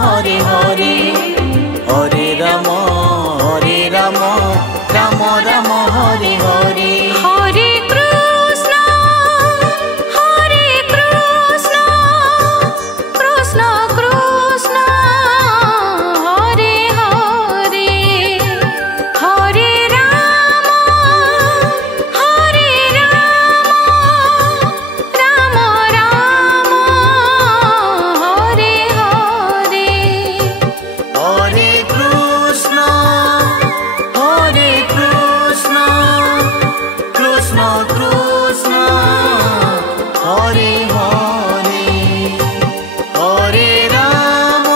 Hare Hare Hare Ram Ram Ram Hare Hare Hare Krishna Krishna Krishna Hare Hare Hare Ram Ram Ram Hare Hare Hare Krishna Krishna Krishna Hare Hare Hare Ram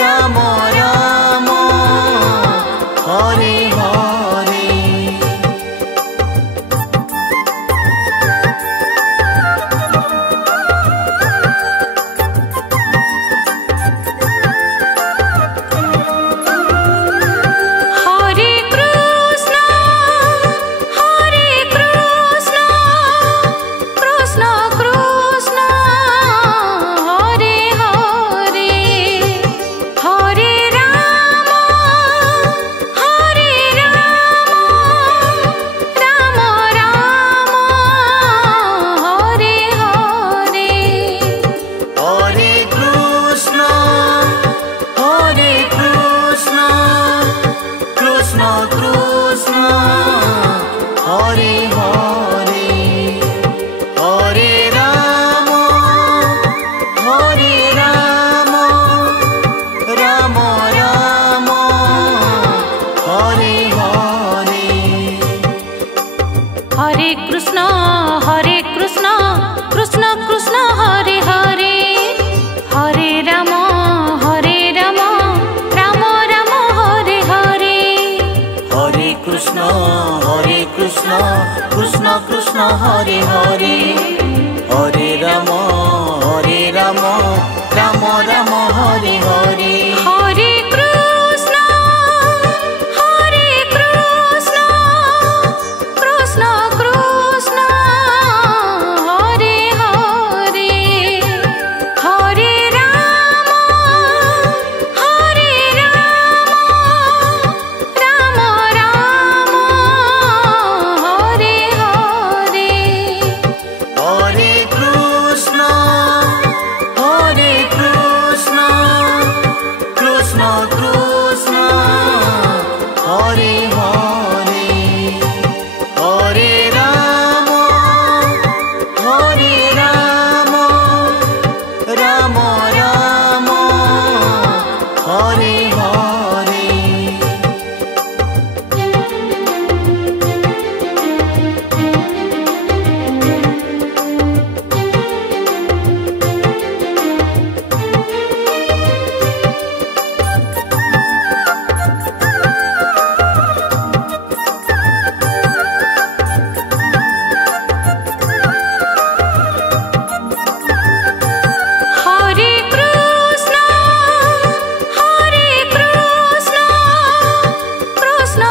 Ram Ram Hare Hare Hare Krishna Krishna Krishna Hare Hare Hare Ram Ram Ram Hare Hare Hare Krishna Krishna Krishna Hare Hare Hare Ram Ram Ram Hare Hare Hare Krishna Krishna Krishna Hare Hare Hare Ram Ram Ram Hare Hare Hare Krishna Krishna Krishna Hare Hare Hare Ram Ram Ram Hare Hare Hare Krishna Krishna Krishna Hare Hare Hare Ram Ram Ram Hare Hare Hare Krishna Krishna Krishna Hare Hare Hare Ram Ram Ram Hare Hare Hare Krishna Krishna Krishna Hare Hare Hare Ram Ram Ram Hare Hare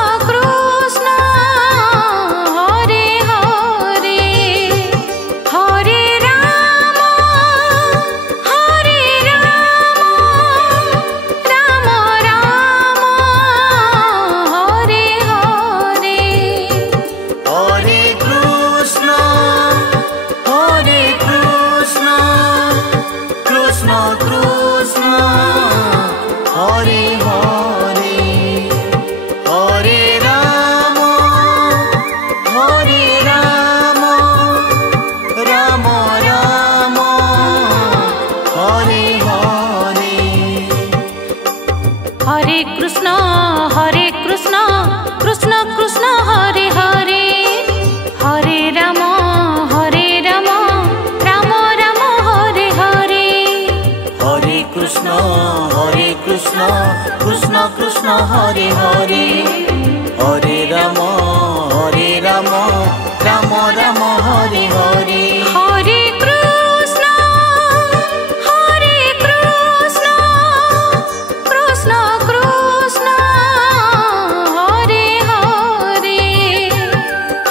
Hare Krishna Krishna Krishna Hare Hare Hare Ram Ram Ram Hare Hare Hare Krishna Krishna Krishna Hare Hare Hare Ram Ram Ram Hare Hare Hare Krishna Krishna Krishna Hare Hare Hare Ram Ram Ram Hare Hare Hare Krishna Krishna Krishna Hare Hare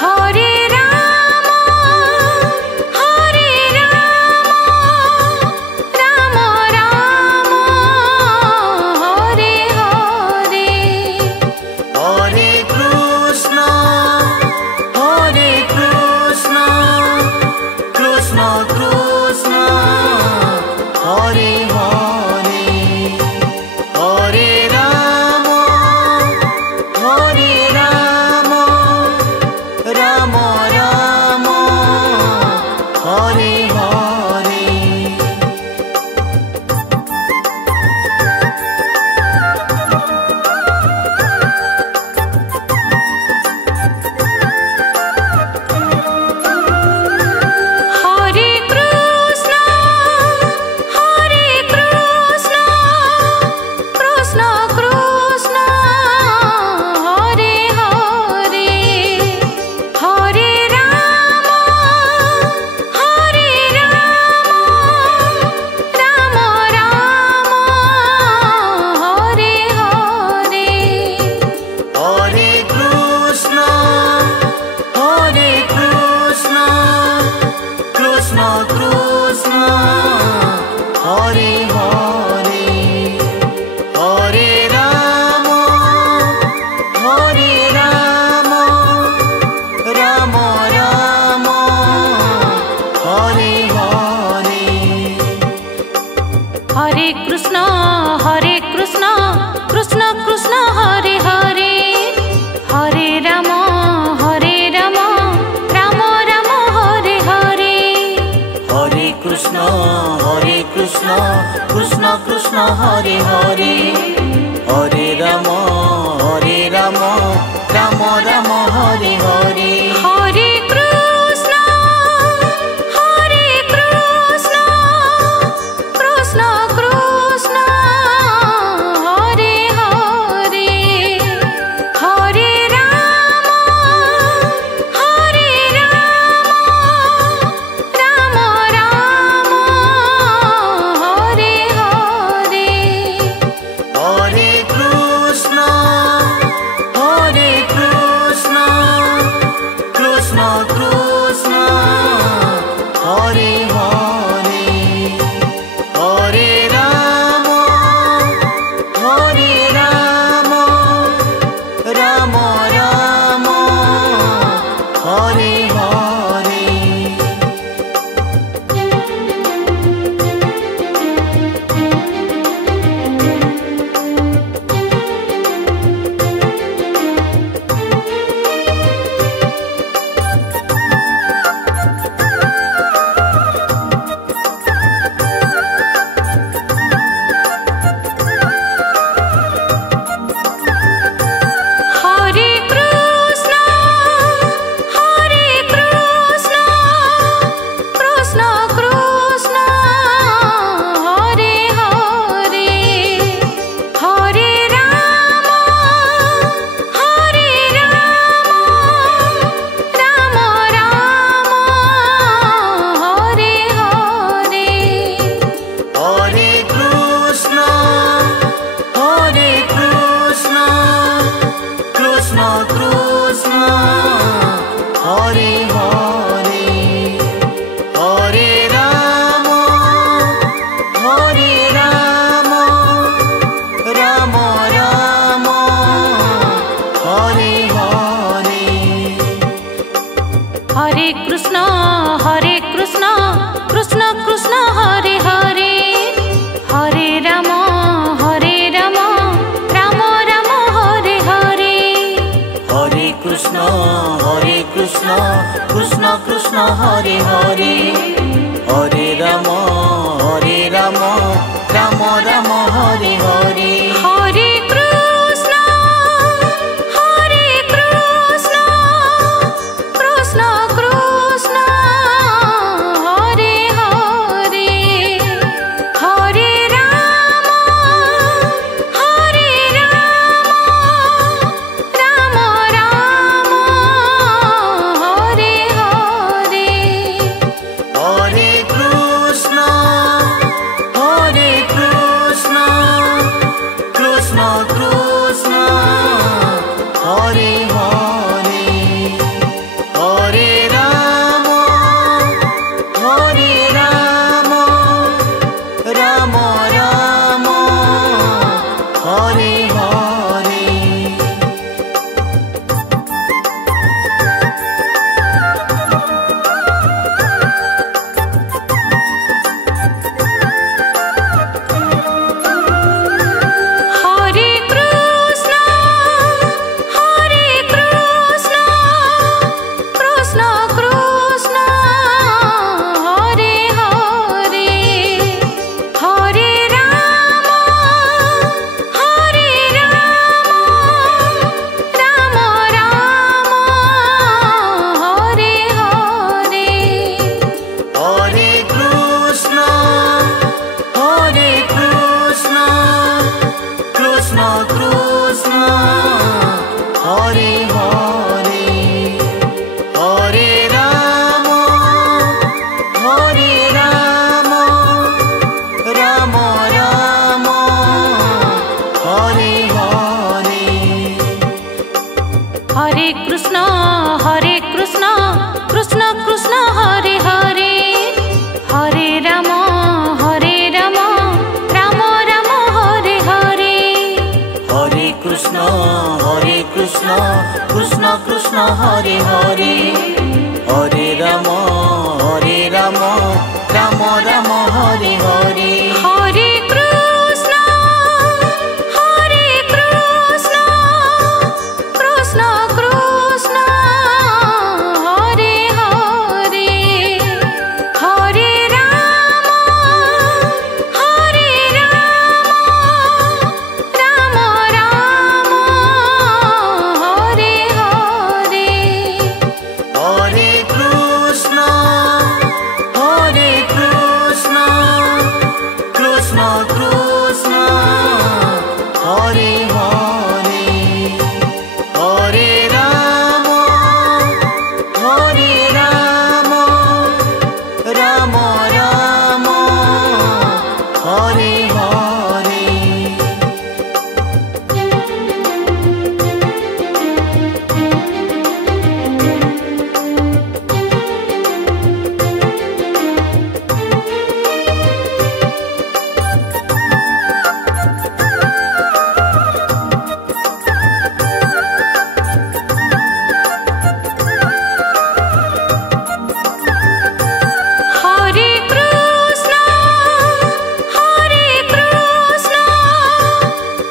Hare Ram Hare Hare Hare Ram Ram Ram Hare Hare Hare Krishna Krishna Krishna Hare Hare Hare Ram Ram Ram Hare Hare Hare Krishna Krishna Krishna Hare Hare Hare Ram Ram Ram Hare Hare Hare Krishna Krishna Krishna Hare Hare Hare Ram Ram Ram Hare Hare Hare Krishna Krishna Krishna Hare Hare Hare Ram Ram Ram Hare Hare Hare Krishna Krishna Krishna Hare Hare Hare Ram Ram Ram Hare Hare Hare Krishna Krishna Krishna Hare Hare Hare Ram Ram Ram Hare Hare Hare Krishna Krishna Krishna Hare Hare Hare Ram Ram Ram Hare Hare Hare Krishna Krishna Krishna Hare Hare Hare Ram Ram Ram Hare Hare Hare Hare Hare Ram Ram Ram Hare Hare Hare Krishna Krishna Krishna Hare Hare Hare Ram Ram Ram Hare Hare Hare Krishna Krishna Krishna Hare Hare Hare Ram Ram Ram Hare Hare Hare Krishna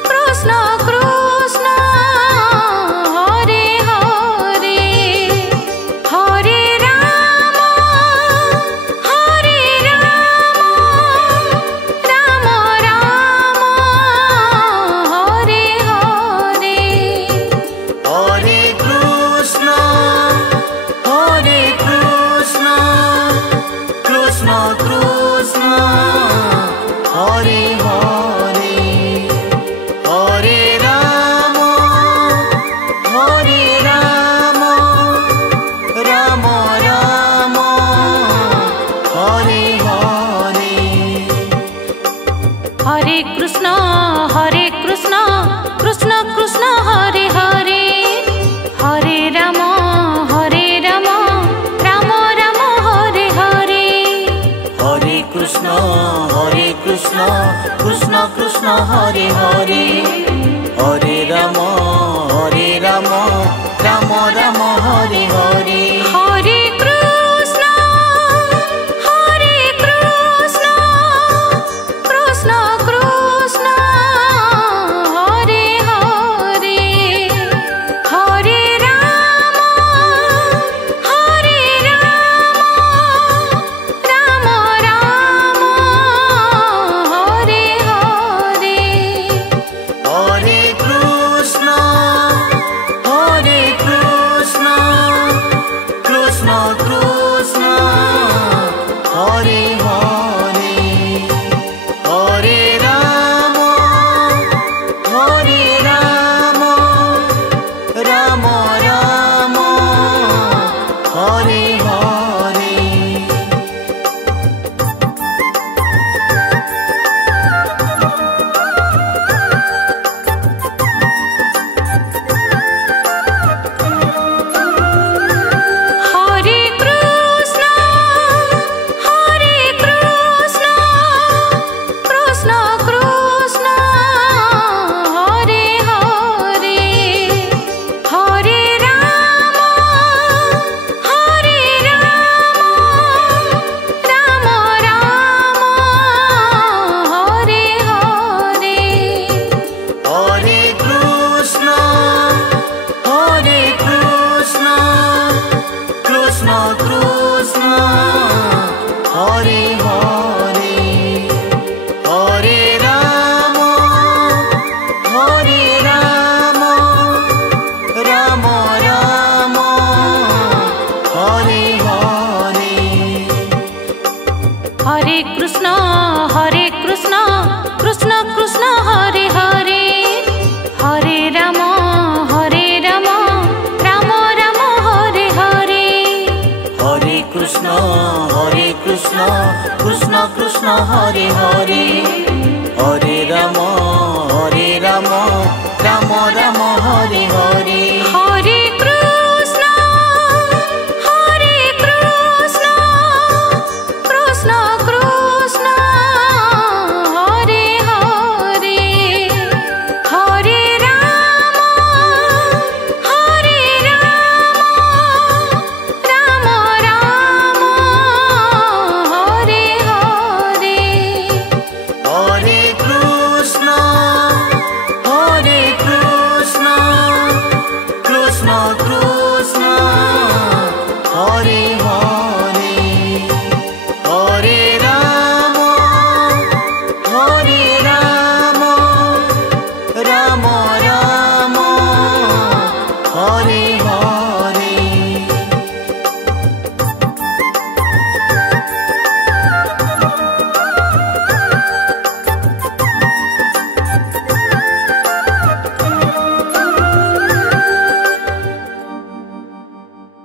Krishna Krishna Hare Hare Hare Ram Ram Ram Hare Hare Hare Krishna Krishna Krishna Hare Hare Hare Ram Ram Ram Hare Hare Hare Krishna Krishna Krishna Hare Hare Hare Ram Ram Ram Hare Hare Hare Krishna Krishna Krishna Hare Hare Hare Ram Ram Ram Hare Hare Hare Krishna Krishna Krishna Hare Hare Hare Ram Ram Ram Hare Hare Hare Krishna Krishna Krishna Hare Hare Hare Ram Ram Ram Hare Hare Hare Krishna Krishna Krishna Hare Hare Hare Ram Ram Ram Hare Hare Hare Krishna Krishna Krishna Hare Hare Hare Ram Ram Ram Hare Hare Hare Krishna Krishna Krishna Hare Hare Hare Ram Ram Ram Hare Hare Hare Krishna Krishna Krishna Hare Hare Hare Ram Ram Ram Hare Hare Hare Krishna Krishna Krishna Hare Hare Hare Ram Hare Hare.